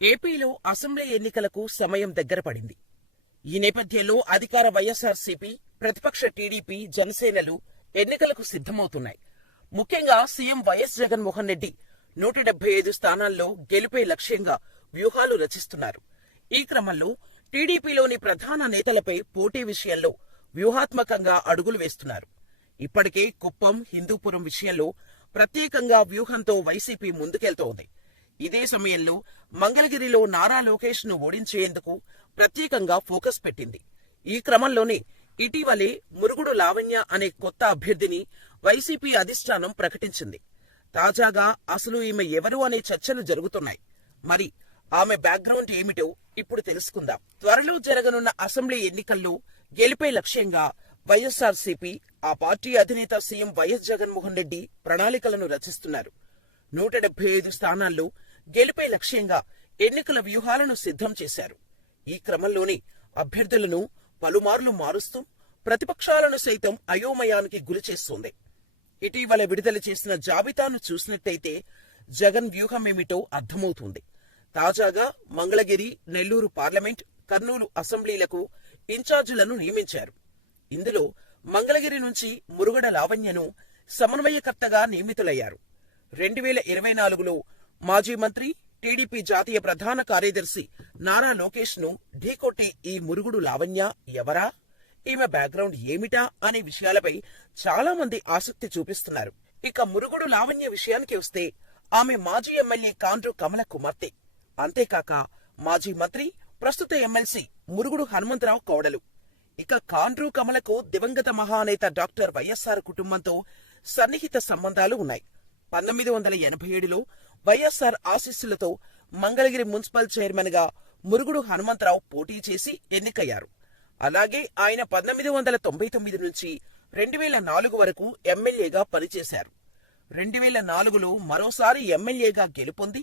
ఏపీలో అసెంబ్లీ ఎన్నికలకు సమయం దగ్గర పడింది. ఈ నేపథ్యంలో అధికార వైఎస్ఆర్సీపీ, ప్రతిపక్ష టీడీపీ, జనసేనలు ఎన్నికలకు సిద్ధమవుతున్నాయి. ముఖ్యంగా సీఎం వైఎస్ జగన్మోహన్ రెడ్డి 175 స్థానాల్లో గెలుపే లక్ష్యంగా వ్యూహాలు రచిస్తున్నారు. ఈ క్రమంలో టీడీపీలోని ప్రధాన నేతలపై పోటీ విషయంలో వ్యూహాత్మకంగా అడుగులు వేస్తున్నారు. ఇప్పటికే కుప్పం, హిందూపురం విషయంలో ప్రత్యేకంగా వ్యూహంతో వైసీపీ ముందుకెళ్తోంది. ఇదే సమయంలో మంగళగిరిలో నారా లోకేష్ ను ఓడించేందుకు ప్రత్యేకంగా ఫోకస్ పెట్టింది. ఈ క్రమంలోనే ఇటీవలే మురుగుడు లావణ్య అనే కొత్త అభ్యర్థిని వైసీపీ అధిష్టానం ప్రకటించింది. తాజాగా అసలు ఈమె ఎవరు అనే చర్చలు జరుగుతున్నాయి. మరి ఆమె బ్యాక్గ్రౌండ్ ఏమిటో ఇప్పుడు తెలుసుకుందాం. త్వరలో జరగనున్న అసెంబ్లీ ఎన్నికల్లో గెలిపే లక్ష్యంగా వైఎస్ఆర్సీపీ, ఆ పార్టీ అధినేత సీఎం వైఎస్ జగన్మోహన్ రెడ్డి ప్రణాళికలను రచిస్తున్నారు. 175 స్థానాల్లో గెలుపే లక్ష్యంగా ఎన్నికల వ్యూహాలను సిద్ధం చేశారు. ఈ క్రమంలోనే అభ్యర్థులను పలుమార్లు మారుస్తూ ప్రతిపక్షాలను సైతం అయోమయానికి గురిచేస్తోంది. ఇటీవల విడుదల చేసిన జాబితాను చూసినట్టయితే జగన్ వ్యూహమేమిటో అర్థమవుతుంది. తాజాగా మంగళగిరి, నెల్లూరు పార్లమెంట్, కర్నూలు అసెంబ్లీలకు ఇన్ఛార్జీలను నియమించారు. ఇందులో మంగళగిరి నుంచి మురుగడ లావణ్యను సమన్వయకర్తగా నియమితులయ్యారు. 2024లో మాజీ మంత్రి, టీడీపీ జాతీయ ప్రధాన కార్యదర్శి నారా లోకేష్ ను ఢీకొట్టి ఈ మురుగుడు లావణ్య ఎవరా, ఈమె బ్యాక్గ్రౌండ్ ఏమిటా అనే విషయాలపై చాలా మంది ఆసక్తి చూపిస్తున్నారు. ఇక మురుగుడు లావణ్య విషయానికి వస్తే ఆమె మాజీ ఎమ్మెల్యే కాండ్రు కమల కుమార్తె. అంతేకాక మాజీ మంత్రి, ప్రస్తుత ఎమ్మెల్సీ మురుగుడు హనుమంతరావు కోడలు. ఇక కాండ్రు కమలకు దివంగత మహానేత డాక్టర్ వైఎస్ఆర్ కుటుంబంతో సన్నిహిత సంబంధాలు ఉన్నాయి. 1987లో వైఎస్ఆర్ ఆశీస్సులతో మంగళగిరి మున్సిపల్ చైర్మన్ గా మురుగుడు హనుమంతరావు పోటీ చేసి ఎన్నికయ్యారు. అలాగే ఆయన 1999 నుంచి 2004 వరకు ఎమ్మెల్యేగా పనిచేశారు. 2004లో మరోసారి ఎమ్మెల్యేగా గెలుపొంది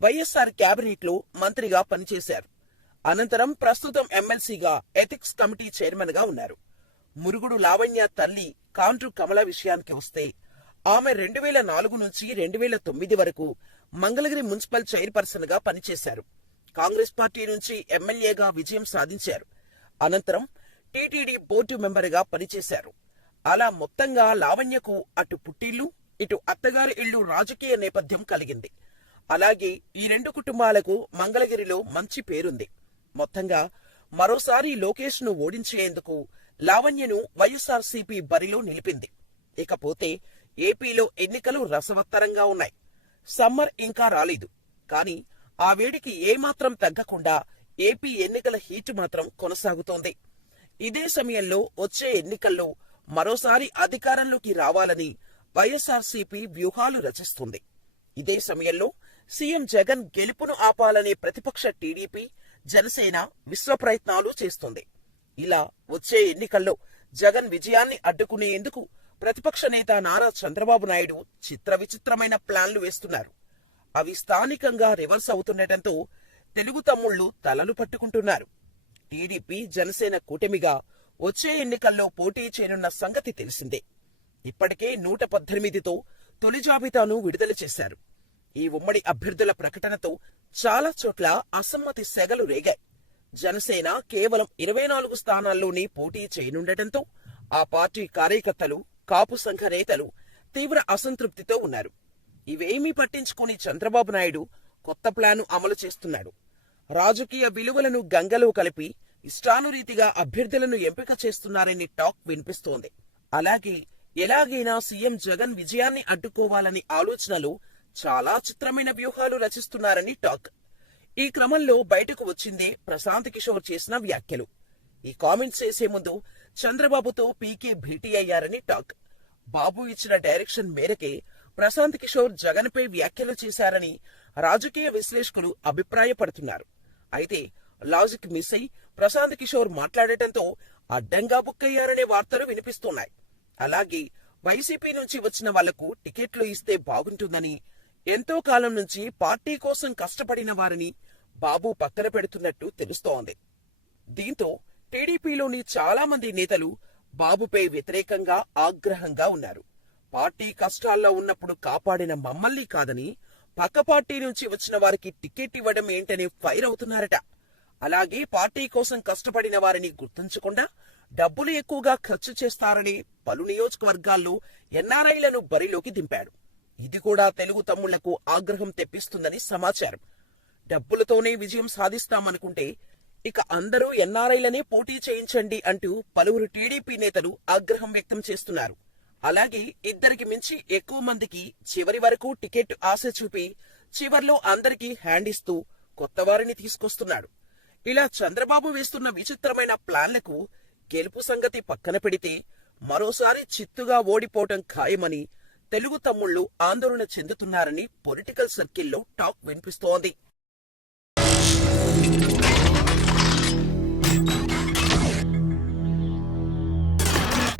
వైఎస్ఆర్ క్యాబినెట్లో మంత్రిగా పనిచేశారు. అనంతరం ప్రస్తుతం ఎమ్మెల్సీగా ఎథిక్స్ కమిటీ చైర్మన్ గా ఉన్నారు. మురుగుడు లావణ్య తల్లి కాండ్రు కమల విషయానికి వస్తే ఆమె 2004 నుంచి 2009 వరకు మంగళగిరి మున్సిపల్ చైర్పర్సన్ గా పనిచేశారు. కాంగ్రెస్ పార్టీ నుంచి ఎమ్మెల్యేగా విజయం సాధించారు. అనంతరం టీటీడీ బోర్డు మెంబర్ గా పనిచేశారు. అలా మొత్తంగా లావణ్యకు అటు పుట్టిల్లు, ఇటు అత్తగారి ఇల్లు రాజకీయ నేపథ్యం కలిగింది. అలాగే ఈ రెండు కుటుంబాలకు మంగళగిరిలో మంచి పేరుంది. మొత్తంగా మరోసారి లోకేష్ ను ఓడించేందుకు లావణ్యను వైఎస్ఆర్సీపీ బరిలో నిలిపింది. ఇకపోతే ఏపీలో ఎన్నికలు రసవత్తరంగా ఉన్నాయి. సమ్మర్ ఇంకా రాలేదు, కానీ ఆ వేడికి ఏమాత్రం తగ్గకుండా ఏపీ ఎన్నికల హీట్ మాత్రం కొనసాగుతోంది. ఇదే సమయంలో వచ్చే ఎన్నికల్లో మరోసారి అధికారంలోకి రావాలని వైఎస్ఆర్సీపీ వ్యూహాలు రచిస్తుంది. ఇదే సమయంలో సీఎం జగన్ గెలుపును ఆపాలనే ప్రతిపక్ష టీడీపీ, జనసేన విశ్వ ప్రయత్నాలు చేస్తుంది. ఇలా వచ్చే ఎన్నికల్లో జగన్ విజయాన్ని అడ్డుకునేందుకు ప్రతిపక్ష నేత నారా చంద్రబాబు నాయుడు చిత్ర విచిత్రమైన ప్లాన్లు వేస్తున్నారు. అవి స్థానికంగా రివర్స్ అవుతుండటంతో తెలుగు తమ్ముళ్లు తలలు పట్టుకుంటున్నారు. టీడీపీ, జనసేన కూటమిగా వచ్చే ఎన్నికల్లో పోటీ చేయనున్న సంగతి తెలిసిందే. ఇప్పటికే 118తో తొలి జాబితాను విడుదల చేశారు. ఈ ఉమ్మడి అభ్యర్థుల ప్రకటనతో చాలా చోట్ల అసమ్మతి సెగలు రేగాయి. జనసేన కేవలం 24 స్థానాల్లోనే పోటీ చేయనుండటంతో ఆ పార్టీ కార్యకర్తలు, కాపు సంఘ నేతలు తీవ్ర అసంతృప్తితో ఉన్నారు. ఇవేమీ పట్టించుకుని చంద్రబాబు నాయుడు కొత్త ప్లాను అమలు చేస్తున్నాడు. రాజకీయ విలువలను గంగలో కలిపి ఇష్టానురీతిగా అభ్యర్థులను ఎంపిక చేస్తున్నారని టాక్ వినిపిస్తోంది. అలాగే ఎలాగైనా సీఎం జగన్ విజయాన్ని అడ్డుకోవాలని ఆలోచనలు చాలా చిత్రమైన వ్యూహాలు రచిస్తున్నారని టాక్. ఈ క్రమంలో బయటకు వచ్చిందే ప్రశాంత్ కిషోర్ చేసిన వ్యాఖ్యలు. ఈ కామెంట్స్ చేసే ముందు చంద్రబాబుతో పీకే భేటీ అయ్యారని టాక్. బాబు ఇచ్చిన డైరెక్షన్ మేరకే ప్రశాంత్ కిషోర్ జగన్ పై వ్యాఖ్యలు చేశారని రాజకీయ విశ్లేషకులు అభిప్రాయపడుతున్నారు. అయితే లాజిక్ మిస్ అయి ప్రశాంత్ కిషోర్ మాట్లాడటంతో అడ్డంగా బుక్కయ్యారనే వార్తలు వినిపిస్తున్నాయి. అలాగే వైసీపీ నుంచి వచ్చిన వాళ్లకు టికెట్లు ఇస్తే బాగుంటుందని, ఎంతో కాలం నుంచి పార్టీ కోసం కష్టపడిన వారిని బాబు పక్కన పెడుతున్నట్టు తెలుస్తోంది. దీంతో టీడీపీలోని చాలా మంది నేతలు బాబుపై వ్యతిరేకంగా, ఆగ్రహంగా ఉన్నారు. పార్టీ కష్టాల్లో ఉన్నప్పుడు కాపాడిన మమ్మల్ని కాదని పక్క పార్టీ నుంచి వచ్చిన వారికి టికెట్ ఇవ్వడం ఏంటని ఫైర్ అవుతున్నారట. అలాగే పార్టీ కోసం కష్టపడిన వారిని గుర్తించకుండా డబ్బులు ఎక్కువగా ఖర్చు చేస్తారని పలు నియోజకవర్గాల్లో ఎన్ఆర్ఐలను బరిలోకి దింపాడు. ఇది కూడా తెలుగు తమ్ముళ్లకు ఆగ్రహం తెప్పిస్తుందని సమాచారం. డబ్బులతోనే విజయం సాధిస్తామనుకుంటే ఇక అందరూ ఎన్ఆర్ఐలనే పోటీ చేయించండి అంటూ పలువురు టీడీపీ నేతలు ఆగ్రహం వ్యక్తం చేస్తున్నారు. అలాగే ఇద్దరికి మించి ఎక్కువ మందికి చివరి వరకు టికెట్ ఆశ చూపి చివర్లో అందరికీ హ్యాండ్ ఇస్తూ కొత్త వారిని తీసుకొస్తున్నాడు. ఇలా చంద్రబాబు వేస్తున్న విచిత్రమైన ప్లాన్లకు గెలుపు సంగతి పక్కన పెడితే మరోసారి చిత్తుగా ఓడిపోవటం ఖాయమని తెలుగు తమ్ముళ్లు ఆందోళన చెందుతున్నారని పొలిటికల్ సర్కిల్లో టాక్ వినిపిస్తోంది.